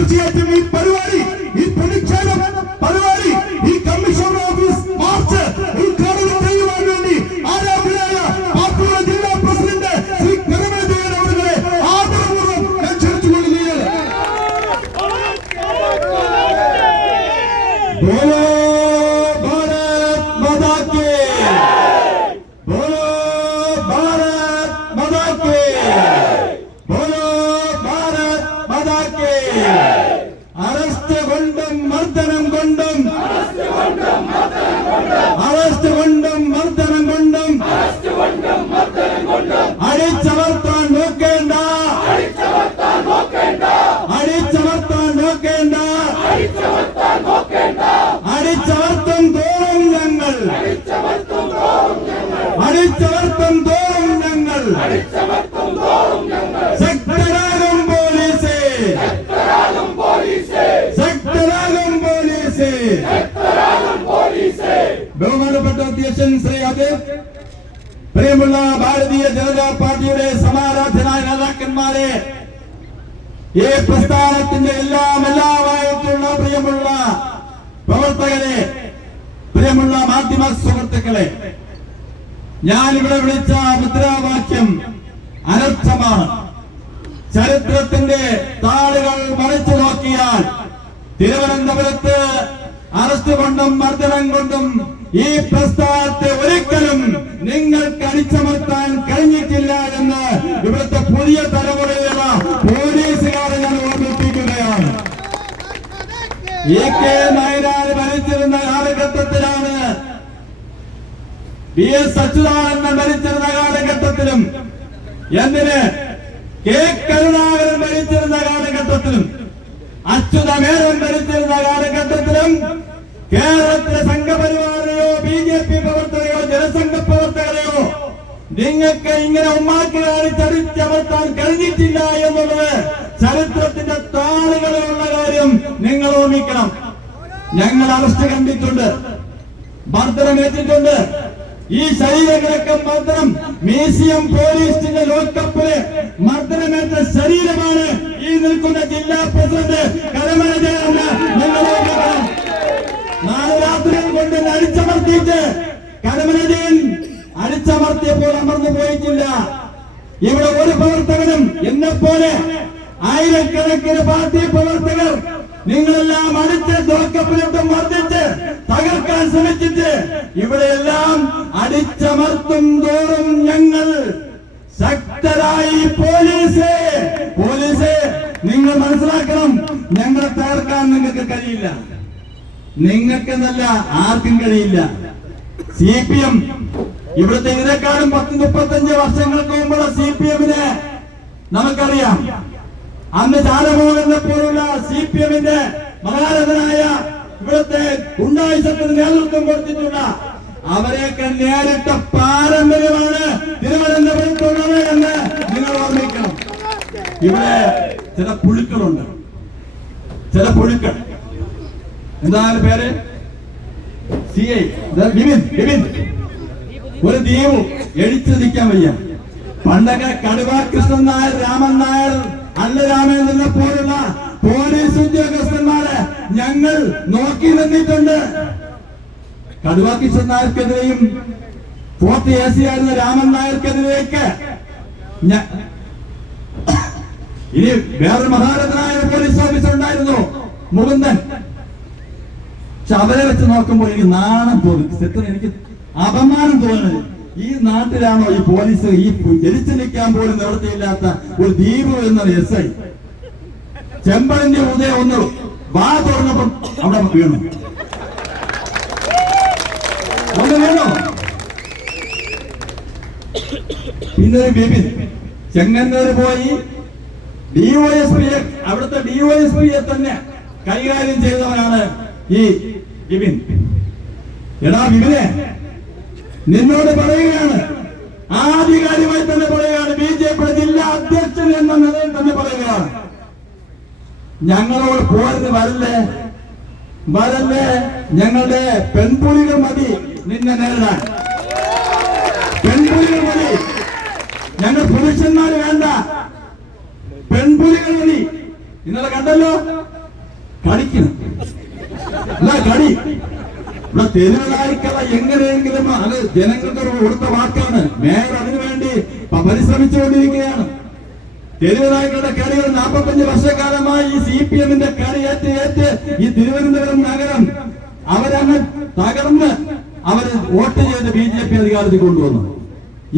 തീർച്ചയായിട്ടും ഈ പരിപാടി, ഈ പ്രതിഷേധ പരിപാടി, ഈ കമ്മീഷൻ ഓഫീസ് മാർച്ച് ഉദ്ഘാടനം ചെയ്യുവാൻ വേണ്ടി ആരാധനായ പാർട്ടിയുടെ ജില്ലാ പ്രസിഡന്റ് ശ്രീ കരമന ജയൻ അവരുടെ ആദരപൂർവ്വം ഞാൻ ക്ഷണിച്ചുകൊള്ളുകയാണ്. बोलो भारत माता की, बोलो भारत माता की, बोलो भारत माता की. അറസ്റ്റ് കൊണ്ടും മർദ്ദനം കൊണ്ടും, അറസ്റ്റ് കൊണ്ടും മർദ്ദനം കൊണ്ടും അടിച്ചമർത്താൻ നോക്കേണ്ട, അടിച്ചമർത്താൻ നോക്കേണ്ട, അടിച്ചമർത്തും തോറും ഞങ്ങൾ, അടിച്ചമർത്തും തോറും ഞങ്ങൾ ശക്തരാകും പോലീസേ, ശക്തരാകും പോലീസേ. ബഹുമാനപ്പെട്ട അധ്യക്ഷൻ ശ്രീ അദേവ്, പ്രിയമുള്ള ഭാരതീയ ജനതാ പാർട്ടിയുടെ സമാരാധനായ നേതാക്കന്മാരെ, ഈ പ്രസ്ഥാനത്തിന്റെ എല്ലാമായിട്ടുള്ള പ്രിയമുള്ള പ്രവർത്തകരെ, പ്രിയമുള്ള മാധ്യമ സുഹൃത്തുക്കളെ, ഞാനിവിടെ വിളിച്ച മുദ്രാവാക്യം അനർത്ഥമാണ്. ചരിത്രത്തിന്റെ താളുകൾ മറിച്ചു നോക്കിയാൽ തിരുവനന്തപുരത്ത് അറസ്റ്റ് കൊണ്ടും മർദ്ദനം കൊണ്ടും ഈ പ്രസ്ഥാനത്തെ ഒരിക്കലും നിങ്ങൾക്ക് അടിച്ചമർത്താൻ കഴിഞ്ഞിട്ടില്ല എന്ന് ഇവിടുത്തെ പുതിയ തലമുറയിലുള്ള പോലീസുകാരെ ഞാൻ ഓർമ്മിപ്പിക്കുകയാണ്. AK നായനാർ ഭരിച്ചിരുന്ന കാലഘട്ടത്തിലാണ്, BS അച്യുതാനന്ദൻ ഭരിച്ചിരുന്ന കാലഘട്ടത്തിലും, എന്തിന് K കരുണാകരൻ ഭരിച്ചിരുന്ന കാലഘട്ടത്തിലും, അച്യുതമേനോൻ ഭരിച്ചിരുന്ന കാലഘട്ടത്തിലും കേരളത്തിലെ സംഘപരിവാരയോ BJP പ്രവർത്തകരെയോ ജനസംഘ പ്രവർത്തകരെയോ നിങ്ങൾക്ക് ഇങ്ങനെ ഉമ്മാക്കി കാണിച്ചടിച്ചമർത്താൻ കഴിഞ്ഞിട്ടില്ല എന്നുള്ളത് ചരിത്രത്തിന്റെ താളുകളിലുള്ള കാര്യം നിങ്ങൾ ഓർമ്മിക്കണം. ഞങ്ങൾ അറസ്റ്റ് കണ്ടിട്ടുണ്ട്, മർദ്ദനമേറ്റിട്ടുണ്ട്. ഈ ശരീരങ്ങളൊക്കെ മർദ്ദനം മ്യൂസിയം പോലീസിന്റെ ലോക്കപ്പില് മർദ്ദനമേറ്റ ശരീരമാണ് ഈ നിൽക്കുന്ന ജില്ലാ പ്രസിഡന്റ് കരമന ജയൻ. നിങ്ങൾ ഓർമ്മിക്കണം, 4 രാത്രികൾ കൊണ്ട് അടിച്ചമർത്തിയിട്ട് കരമന ജയൻ അടിച്ചമർത്തിയപ്പോൾ അമർന്നു പോയിട്ടില്ല. ഇവിടെ ഒരു പ്രവർത്തകനും എന്നെപ്പോലെ ആയിരക്കണക്കിന് പാർട്ടി പ്രവർത്തകർ നിങ്ങളെല്ലാം അടിച്ച് ലോക്കപ്പിലിട്ട് മർദ്ദിച്ച് തകർക്കാൻ ശ്രമിച്ചിട്ട് ഇവിടെയെല്ലാം അടിച്ചമർത്തും തോറും ഞങ്ങൾ ശക്തരായി പോലീസേ, പോലീസേ നിങ്ങൾ മനസ്സിലാക്കണം, ഞങ്ങളെ തകർക്കാൻ നിങ്ങൾക്ക് കഴിയില്ല. നിങ്ങൾക്കെന്നല്ല ആർക്കും കഴിയില്ല. CPM ഇവിടുത്തെ ഇതിനേക്കാളും 30-35 വർഷങ്ങൾക്ക് മുമ്പുള്ള CPM-നെ നമുക്കറിയാം. അന്ന് ചാലമോഹനെ പോലുള്ള CPM-ന്റെ മഹാരഥനായ ഇവിടുത്തെ ഗുണ്ടായുസത്തിന് നേതൃത്വം കൊടുത്തിട്ടുള്ള അവരെയൊക്കെ നേരിട്ട പാരമ്പര്യമാണ് തിരുവനന്തപുരത്തുള്ളത് എന്ന് നിങ്ങൾ ഓർമ്മിക്കണം. ഇവിടെ ചില പുഴുക്കളുണ്ട്, ചില പുഴുക്കൾ. എന്താണ് പേര്? CI ബിബിൻ. ഒരു ദ്വീപ് എഴുച്ചു നിൽക്കാൻ വയ്യ. പണ്ടൊക്കെ കടുവ കൃഷ്ണൻ നായർ, രാമൻ നായർ, അല്ല രാമേന്ദ്രനെ പോലുള്ള പോലീസ് ഉദ്യോഗസ്ഥന്മാരെ ഞങ്ങൾ നോക്കി നിന്നിട്ടുണ്ട്. കടുവ കൃഷ്ണൻ നായർക്കെതിരെയും ഫോർട്ട് AC ആയിരുന്ന രാമൻ നായർക്കെതിരെയൊക്കെ ഇനി വേറെ മഹാരഥനായ പോലീസ് ഓഫീസർ ഉണ്ടായിരുന്നു, മുകുന്ദൻ. പക്ഷെ അവരെ വെച്ച് നോക്കുമ്പോൾ എനിക്ക് നാണം തോന്നി, സത്യം എനിക്ക് അപമാനം തോന്നുന്നത്. ഈ നാട്ടിലാണോ ഈ പോലീസ് ഈ ജനിച്ചു നിൽക്കാൻ പോലും നിവൃത്തിയില്ലാത്ത ഒരു ദ്വീപ് എന്ന SI ചെമ്പലിന്റെ ഉദയം ഒന്ന് വാ തുറന്നപ്പം അവിടെ വീണു, ഒന്ന് വീണു. പിന്നെ ഒരു ബിബിൻ ചെങ്ങന്നൂര് പോയി DYSP-യെ, അവിടുത്തെ DYSP-യെ തന്നെ കൈകാര്യം ചെയ്തവനാണ് ഈ ബിബിൻ. എടാ ബിബിനെ, നിന്നോട് പറയുകയാണ്, ആധികാരികമായി തന്നെ പറയുകയാണ്, BJP-യുടെ ജില്ലാ അധ്യക്ഷൻ എന്ന നിലയിൽ തന്നെ പറയുകയാണ്, ഞങ്ങളോട് പോരുന്ന് വരല്ലേ, ഞങ്ങളുടെ പെൺപുലികൾ മതി നിന്നെ നേരിടാൻ. പെൺപുലികൾ മതി, ഞങ്ങൾ പുരുഷന്മാർ വേണ്ട, പെൺപുലികൾ മതി. ഇന്നലെ കണ്ടല്ലോ, കടിക്കണം എന്നാ കടി. ഇവിടെ തെരുവുനായ്ക്കള എങ്ങനെയെങ്കിലും അത് ജനങ്ങൾക്ക് കൊടുത്ത വാക്കാണ്. മേയർ അതിനുവേണ്ടി പരിശ്രമിച്ചുകൊണ്ടിരിക്കുകയാണ്. തെരുവുനായ്ക്കളുടെ കളികൾ 45 വർഷക്കാലമായി ഈ CPM-ന്റെ കളിയേറ്റ് ഈ തിരുവനന്തപുരം നഗരം അവരങ്ങ് തകർന്ന് അവര് വോട്ട് ചെയ്ത് BJP അധികാരത്തിൽ കൊണ്ടുവന്നു.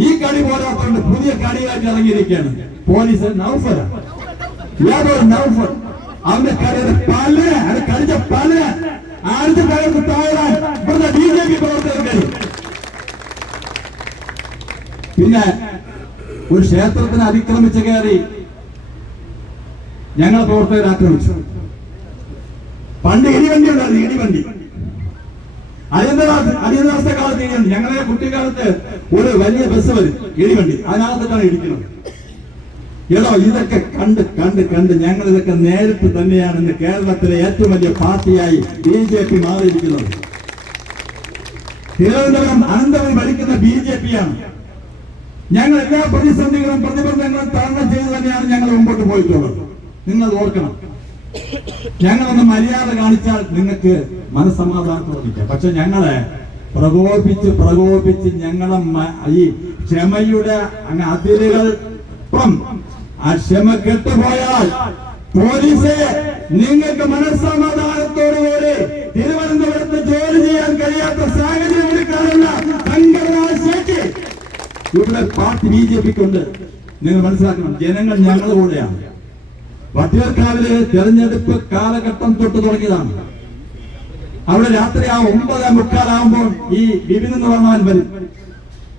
ഈ കളി പോരാത്തോണ്ട് പുതിയ കളിയായിട്ട് ഇറങ്ങിയിരിക്കുകയാണ് പോലീസ്. നൗഫർ നൗഫർ അവന്റെ കളിയുടെ പല്ലിന് അത് കളിച്ച പല്ലിന് ആഴ്ച തകർത്ത് താഴാൻ ഇവിടുത്തെ BJP പ്രവർത്തകർ കഴിയും. പിന്നെ ഒരു ക്ഷേത്രത്തിന് അതിക്രമിച്ച് കയറി ഞങ്ങൾ പ്രവർത്തകർ ആക്രമിച്ചു. പണ്ട് ഇടിവണ്ടി ഉണ്ടായിരുന്നു, ഇടിവണ്ടി അടിയന്തരാവസ്ഥ കാലത്ത് ഇടിയുണ്ട്. ഞങ്ങളെ കുട്ടിക്കാലത്ത് ഒരു വലിയ ബസ് വരും, ഇടിവണ്ടി, അതിനകത്തിട്ടാണ് ഇടിക്കുന്നത്. എടോ ഇതൊക്കെ കണ്ട് ഞങ്ങൾ ഇതൊക്കെ നേരിട്ട് തന്നെയാണ് ഇന്ന് കേരളത്തിലെ ഏറ്റവും വലിയ പാർട്ടിയായി BJP മാറിയിരിക്കുന്നത്. തിരുവനന്തപുരം അനന്തപുരം ഭരിക്കുന്ന BJP-യാണ്. ഞങ്ങൾ എല്ലാ പ്രതിസന്ധികളും പ്രതിബന്ധങ്ങളും തരണം ചെയ്ത് തന്നെയാണ് ഞങ്ങൾ മുമ്പോട്ട് പോയിട്ടുള്ളത്. നിങ്ങൾ ഓർക്കണം, ഞങ്ങളൊന്ന് മര്യാദ കാണിച്ചാൽ നിങ്ങൾക്ക് മനസ്സമാധാനം തോന്നിക്കാം. പക്ഷെ ഞങ്ങളെ പ്രകോപിച്ച് ഞങ്ങളെ ഈ ക്ഷമയുടെ അങ്ങ് അതിരുകൾ ആ ക്ഷമ കെട്ടുപോയാൽ പോലീസെ നിങ്ങൾക്ക് മനസ്സമാധാനത്തോടുകൂടി തിരുവനന്തപുരത്ത് ജോലി ചെയ്യാൻ കഴിയാത്ത സാഹചര്യം എടുക്കാനുള്ള സംഘടനാ ശേഷി ഇവിടെ പാർട്ടി BJP-ക്കുണ്ട്. നിങ്ങൾ മനസ്സിലാക്കണം, ജനങ്ങൾ ഞങ്ങളുടെ കൂടെയാണ്. വട്ടിയൂർക്കാവിലെ തെരഞ്ഞെടുപ്പ് കാലഘട്ടം തൊട്ട് തുടങ്ങിയതാണ്. അവിടെ രാത്രി 9:45 ഈ വിപിൻ എന്ന് പറഞ്ഞവൻ വരും,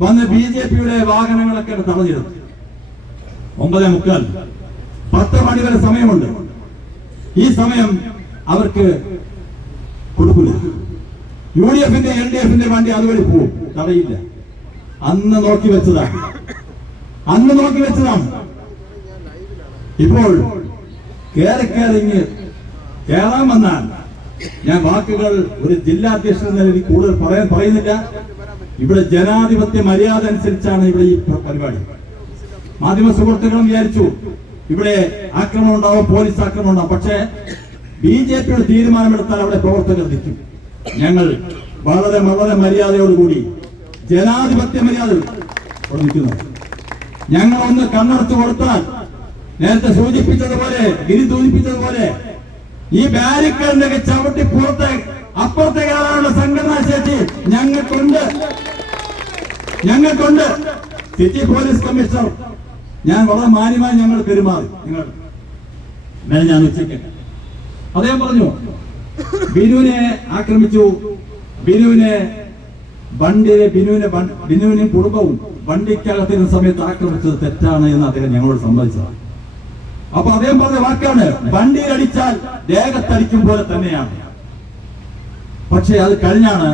വന്ന് BJP-യുടെ വാഹനങ്ങളൊക്കെ തടഞ്ഞിരുന്നു. 9:45 10 മണി വരെ സമയമുണ്ട്. ഈ സമയം അവർക്ക് കൊടുക്കില്ല. UDF-ന്റെ LDF-ന്റെ വണ്ടി അതുവഴി പോവും, തടയില്ല. അന്ന് നോക്കി വെച്ചതാണ്. ഇപ്പോൾ കേരളക്കിറങ്ങി കേറാൻ വന്നാൽ ഞാൻ വാക്കുകൾ ഒരു ജില്ലാ അധ്യക്ഷൻ എന്ന രീതിയിൽ കൂടുതൽ പറയുന്നില്ല. ഇവിടെ ജനാധിപത്യ മര്യാദ അനുസരിച്ചാണ് ഇവിടെ ഈ പരിപാടി. മാധ്യമ സുഹൃത്തുക്കളും വിചാരിച്ചു ഇവിടെ ആക്രമണം ഉണ്ടാവും, പോലീസ് ആക്രമണം ഉണ്ടാവും. പക്ഷേ BJP-യുടെ തീരുമാനമെടുത്താൽ അവിടെ പ്രവർത്തകർ നിൽക്കും. ഞങ്ങൾ വളരെ വളരെ മര്യാദയോടുകൂടി ജനാധിപത്യ മര്യാദ നിൽക്കുന്നത്. ഞങ്ങൾ ഒന്ന് കണ്ണടച്ചു കൊടുത്താൽ നേരത്തെ സൂചിപ്പിച്ചതുപോലെ ഈ ബാരിക്കേഡിനൊക്കെ ചവിട്ടി അപ്പുറത്തെ കാലാനുള്ള സംഘടനാ ശേഷി ഞങ്ങൾക്കുണ്ട്. സിറ്റി പോലീസ് കമ്മീഷണർ ഞാൻ വളരെ മാന്യമായി ഞങ്ങൾ പെരുമാറി. ഞാൻ ഉച്ചയ്ക്ക് അദ്ദേഹം പറഞ്ഞു, ബിനുവിനെ ആക്രമിച്ചു, ബിനുവിനെയും കുടുംബവും വണ്ടിക്കകത്തിരുന്ന സമയത്ത് ആക്രമിച്ചത് തെറ്റാണ് എന്ന് അദ്ദേഹം ഞങ്ങളോട് സമ്മതിച്ചതാണ്. അപ്പൊ അദ്ദേഹം പറഞ്ഞ വാക്കാണ്, വണ്ടിയിൽ അടിച്ചാൽ ദേഹത്തടിക്കും പോലെ തന്നെയാണ്. പക്ഷെ അത് കഴിഞ്ഞാണ്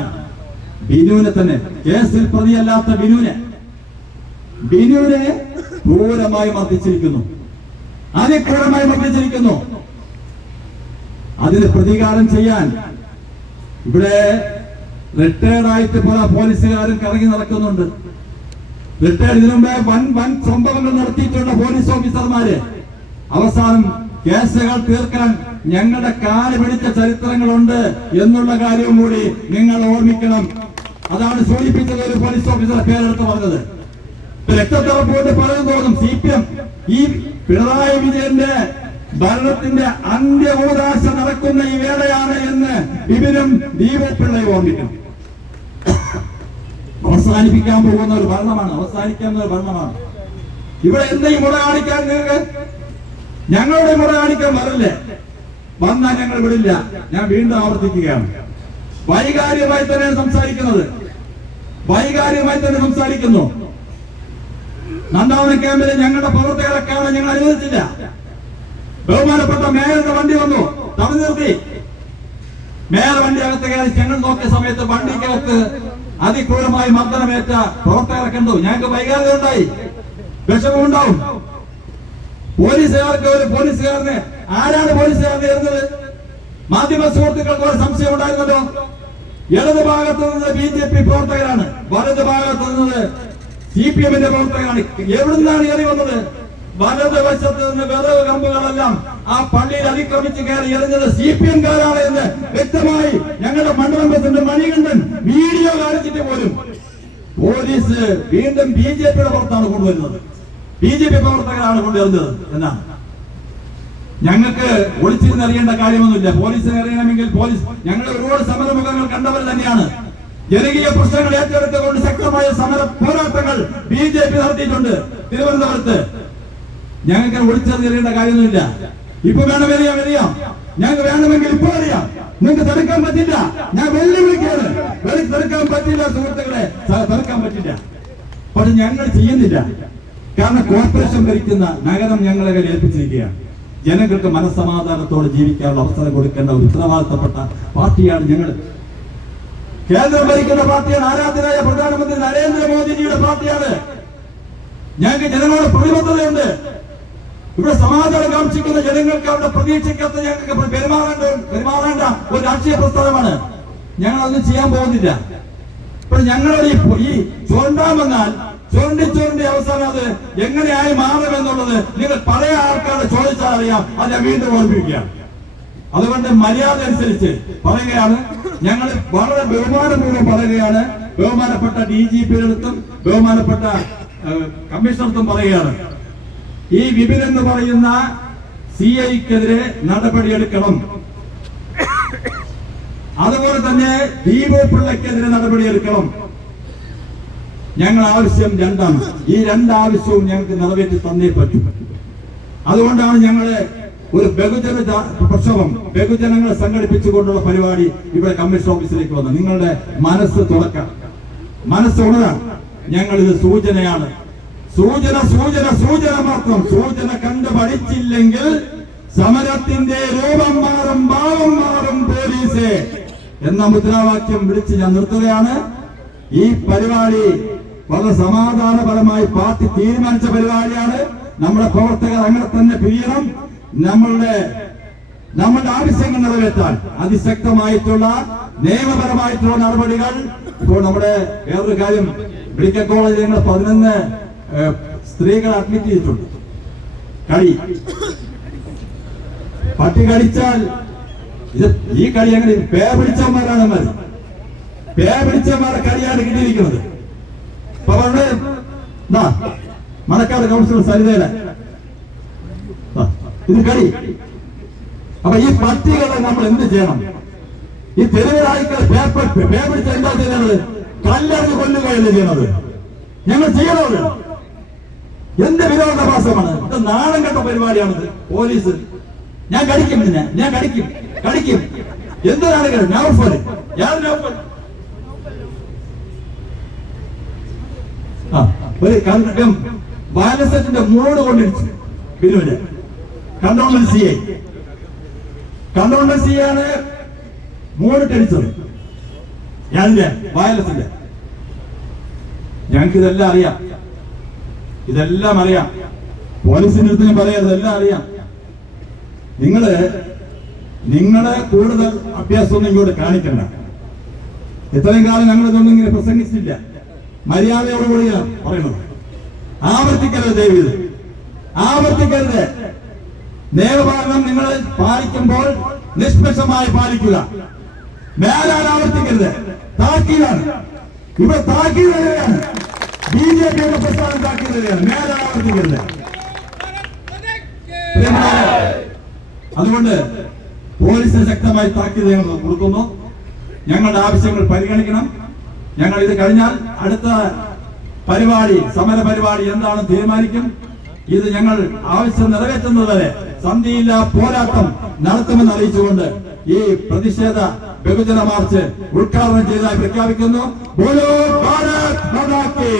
ബിനുവിനെ തന്നെ, കേസിൽ പ്രതിയല്ലാത്ത ബിനുവിനെ ക്രൂരമായി മർദ്ദിച്ചിരിക്കുന്നു. അതിന് പ്രതികാരം ചെയ്യാൻ ഇവിടെ റിട്ടയർഡായിട്ട് പല പോലീസുകാരും കറങ്ങി നടക്കുന്നുണ്ട്. റിട്ടയർഡ് ഇതിനു മുമ്പേ വൻ സംഭവങ്ങൾ നടത്തിയിട്ടുള്ള പോലീസ് ഓഫീസർമാര് അവസാനം കേസുകൾ തീർക്കാൻ ഞങ്ങളുടെ കാല് പിടിച്ച ചരിത്രങ്ങളുണ്ട് എന്നുള്ള കാര്യവും കൂടി നിങ്ങൾ ഓർമ്മിക്കണം. അതാണ് സൂചിപ്പിച്ചത് ഒരു പോലീസ് ഓഫീസറെ പേരെടുത്ത് പറഞ്ഞത്. രക്തത്തിറപ്പോട്ട് പറഞ്ഞു തോന്നും CPM ഈ പിണറായി വിജയന്റെ ഭരണത്തിന്റെ അന്ത്യകൂദാശ നടക്കുന്ന ഈ വേളയാണ് എന്ന് വിപിനും ദീപപിള്ളയും ഓർമ്മിക്കണം. അവസാനിപ്പിക്കാൻ പോകുന്ന ഒരു ഭരണമാണ്. ഇവിടെ എന്തെങ്കിലും മുറ കാണിക്കാൻ നിങ്ങൾക്ക് ഞങ്ങളുടെ മുറ കാണിക്കാൻ വരല്ലേ? വന്നാൽ ഞങ്ങൾ വിടില്ല. ഞാൻ വീണ്ടും ആവർത്തിക്കുകയാണ്, വൈകാരികമായി തന്നെ സംസാരിക്കുന്നു. നന്ദാവന ക്യാമ്പിലെ ഞങ്ങളുടെ പ്രവർത്തകരെ കാണാൻ ഞങ്ങൾ അനുവദിച്ചില്ല. ബഹുമാനപ്പെട്ട മേയറുടെ വണ്ടി വന്നു, തടഞ്ഞു നിർത്തി. മേയർ വണ്ടി അകത്ത് കയറി ഞങ്ങൾ നോക്കിയ സമയത്ത് വണ്ടിക്കകത്ത് അതിക്രൂരമായി മർദ്ദനമേറ്റ പ്രവർത്തകരെ കണ്ടു. ഞങ്ങൾക്ക് വൈകാരിക ഉണ്ടായി, വിഷമമുണ്ടാവും. പോലീസുകാരനെ ആരാണ് പോലീസുകാരനെ ഇരുന്നത്? മാധ്യമ സുഹൃത്തുക്കൾക്ക് ഒരു സംശയം ഉണ്ടായിരുന്നല്ലോ. ഇടത് ഭാഗത്ത് നിന്നത് BJP പ്രവർത്തകരാണ്, വലത് ഭാഗത്ത് നിന്നത് CPM-ന്റെ പ്രവർത്തകരാണ്. എവിടുന്നാണ് ഏറി വന്നത്? വലത് വശത്ത് നിന്ന് വിറവ് കമ്പുകളെല്ലാം ആ പള്ളിയിൽ അതിക്രമിച്ച് കയറി എറിഞ്ഞത് CPM-കാരാണ് എന്ന് വ്യക്തമായി ഞങ്ങളുടെ മണ്ഡലം പ്രസിഡന്റ് മണികണ്ഠൻ വീഡിയോ കാണിച്ചിട്ട് പോലും പോലീസ് വീണ്ടും BJP-യുടെ പുറത്താണ് കൊണ്ടുവരുന്നത്. BJP പ്രവർത്തകരാണ് കൊണ്ടുവരുന്നത് എന്നാണ്. ഞങ്ങൾക്ക് ഒളിച്ചിരുന്ന് അറിയേണ്ട കാര്യമൊന്നുമില്ല. പോലീസിനെ അറിയണമെങ്കിൽ പോലീസ്, ഞങ്ങൾ ഒരുപാട് സമരമുഖങ്ങൾ കണ്ടവർ തന്നെയാണ്. ജനകീയ പ്രശ്നങ്ങൾ ഏറ്റെടുത്തുകൊണ്ട് ശക്തമായ സമര പോരാട്ടങ്ങൾ BJP നടത്തിയിട്ടുണ്ട് തിരുവനന്തപുരത്ത്. ഞങ്ങൾക്ക് ഒളിച്ചറിയേണ്ട കാര്യമൊന്നുമില്ല. ഇപ്പൊ വേണമെറിയാം, ഞങ്ങൾക്ക് വേണമെങ്കിൽ ഇപ്പൊ അറിയാം. നിങ്ങൾക്ക് തടുക്കാൻ പറ്റില്ല. ഞാൻ വെല്ലുവിളിക്കാണ്. തടുക്കാൻ പറ്റില്ല സുഹൃത്തുക്കളെ, തടുക്കാൻ പറ്റില്ല. പക്ഷെ ഞങ്ങൾ ചെയ്യുന്നില്ല. കാരണം കോർപ്പറേഷൻ ഭരിക്കുന്ന നഗരം ഞങ്ങളെ കയ്യിൽ ഏൽപ്പിച്ചിരിക്കുകയാണ്. ജനങ്ങൾക്ക് മനസ്സമാധാനത്തോടെ ജീവിക്കാനുള്ള അവസരം കൊടുക്കേണ്ട ഒരു ഉത്തരവാദിത്തപ്പെട്ട പാർട്ടിയാണ് ഞങ്ങൾ. കേന്ദ്രം ഭരിക്കുന്ന പാർട്ടിയാണ്. ആരാധനായ പ്രധാനമന്ത്രി നരേന്ദ്രമോദിജിയുടെ പാർട്ടിയാണ്. ഞങ്ങൾക്ക് ജനങ്ങളോട് പ്രതിബദ്ധതയുണ്ട്. ഇവിടെ സമാധാനം കാക്ഷിക്കുന്ന ജനങ്ങൾക്ക് അവരുടെ പ്രതീക്ഷയ്ക്കകത്ത് ഞങ്ങൾക്ക് പെരുമാറേണ്ട ഒരു രാഷ്ട്രീയ പ്രസ്ഥാനമാണ്. ഞങ്ങൾ അതൊന്നും ചെയ്യാൻ പോകുന്നില്ല. ഇപ്പോൾ ഞങ്ങളുടെ ഈ ചുരണ്ടാൻ വന്നാൽ ചുരണ്ടി അവസാനം അത് എങ്ങനെയായി മാറുമെന്നുള്ളത് നിങ്ങൾ പഴയ ആൾക്കാരെ ചോദിച്ചാൽ അറിയാം. അത് ഞാൻ വീണ്ടും ഓർമ്മിപ്പിക്കുകയാണ്. അതുകൊണ്ട് മര്യാദ അനുസരിച്ച് പറയുകയാണ്. ഞങ്ങൾ വളരെ ബഹുമാനപൂർവ്വം പറയുകയാണ്. ബഹുമാനപ്പെട്ട DGP-ടും ബഹുമാനപ്പെട്ട കമ്മീഷണർക്കും പറയുകയാണ്, ഈ വിപിൻ എന്ന് പറയുന്ന CI-ക്കെതിരെ നടപടിയെടുക്കണം. അതുപോലെ തന്നെ ദീപു പിള്ളയ്ക്കെതിരെ നടപടിയെടുക്കണം. ഞങ്ങൾ ആവശ്യം രണ്ടാണ്. ഈ രണ്ടാവശ്യവും ഞങ്ങൾക്ക് നിറവേറ്റി തന്നേ പറ്റും. അതുകൊണ്ടാണ് ഞങ്ങള് ഒരു ബഹുജന പ്രക്ഷോഭം, ബഹുജനങ്ങളെ സംഘടിപ്പിച്ചുകൊണ്ടുള്ള പരിപാടി ഇവിടെ കമ്മീഷൻ ഓഫീസിലേക്ക് വന്നത്. നിങ്ങളുടെ മനസ്സ് തുറക്കാം, മനസ്സ് ഉണരാം. ഞങ്ങൾ ഇത് സൂചനയാണ്. സൂചന മാത്രം. സൂചന കണ്ടു പഠിച്ചില്ലെങ്കിൽ സമരത്തിന്റെ രൂപം മാറും, ഭാവം മാറും പോലീസ് എന്ന മുദ്രാവാക്യം വിളിച്ച് ഞാൻ നിർത്തുകയാണ്. ഈ പരിപാടി വളരെ സമാധാനപരമായി പാർട്ടി തീരുമാനിച്ച പരിപാടിയാണ്. നമ്മുടെ പ്രവർത്തകർ അങ്ങനെ തന്നെ പിരിയണം. നമ്മളുടെ ആവശ്യങ്ങൾ നിറവേറ്റാൻ അതിശക്തമായിട്ടുള്ള നിയമപരമായിട്ടുള്ള നടപടികൾ. ഇപ്പോൾ നമ്മുടെ വേറൊരു കാര്യം, മെഡിക്കൽ കോളേജിൽ ഞങ്ങൾ 11 സ്ത്രീകളെ അഡ്മിറ്റ് ചെയ്തിട്ടുണ്ട്. പട്ടി കടിച്ചാൽ ഈ കളി എങ്ങനെ പേ പിടിച്ചവന്മാരാണ്. പേ പിടിച്ചവന്മാരെ കളിയാണ് കിട്ടിയിരിക്കുന്നത്. ഇപ്പൊ പറഞ്ഞ മണക്കാട് കൗൺസിലർ സരിതയുടെ ഇത് കളി. അപ്പൊ ഈ പട്ടികളെ നമ്മൾ എന്ത് ചെയ്യണം? ഈ തെരുവിലായിക്കൾ പേ പിടിച്ച എന്താ ചെയ്യുന്നത്? കല്ലെറിഞ്ഞ് കൊല്ലുകയല്ലേ ചെയ്യുന്നത്. ഞങ്ങൾ ചെയ്യണത് എന്ത് വിരോധാഭാസമാണ്? ഇത് നാണം കെട്ട പരിപാടിയാണിത്. പോലീസ് ഞാൻ കടിക്കും, ഞാൻ കടിക്കും. എന്താണ് നൗഫൽ? ഒരു ബാലസെറ്റിന്റെ മൂട് കൊണ്ടിരിച്ചു ബിനുവിന്. Cantonment CI മൂടിട്ടടിച്ചത് ഞാനിന്റെ വയലസിന്റെ. ഞങ്ങൾക്ക് ഇതെല്ലാം അറിയാം. പോലീസിന്റെ അടുത്ത് ഞാൻ പറയാം, ഇതെല്ലാം അറിയാം. നിങ്ങളെ കൂടുതൽ അഭ്യാസമൊന്നും ഇങ്ങോട്ട് കാണിക്കണ്ട. ഇത്രയും കാലം ഞങ്ങളിതൊന്നും ഇങ്ങനെ പ്രസംഗിച്ചില്ല. മര്യാദയോടുകൂടിയാണ് പറയുന്നത്. ആവർത്തിക്കരുത്, ദയവീത് ആവർത്തിക്കരുത്. നിയമപാലനം നിങ്ങൾ പാലിക്കുമ്പോൾ നിഷ്പക്ഷമായി പാലിക്കുക. മേലാൽ ആവർത്തിക്കരുത്. താക്കീതാണ്. ഇവിടെ താക്കീതാണ്. BJP-യുടെ പ്രസ്ഥാനം താക്കീതാണ്. മേലാൽ ആവർത്തിക്കരുത്. അതുകൊണ്ട് പോലീസിന് ശക്തമായി താക്കീത് ഞങ്ങൾ കൊടുക്കുന്നു. ഞങ്ങളുടെ ആവശ്യങ്ങൾ പരിഗണിക്കണം. ഞങ്ങൾ ഇത് കഴിഞ്ഞാൽ അടുത്ത പരിപാടി, സമര പരിപാടി എന്താണെന്ന് തീരുമാനിക്കും. ഇത് ഞങ്ങൾ ആവശ്യം നിറവേറ്റുന്നതുവരെ സന്ധിയില്ല പോരാട്ടം നടത്തുമെന്ന് അറിയിച്ചുകൊണ്ട് ഈ പ്രതിഷേധ ബഹുജന മാർച്ച് ഉദ്ഘാടനം ചെയ്തതായി പ്രഖ്യാപിക്കുന്നു. ബോലോ ഭാരത് മാതാ കീ.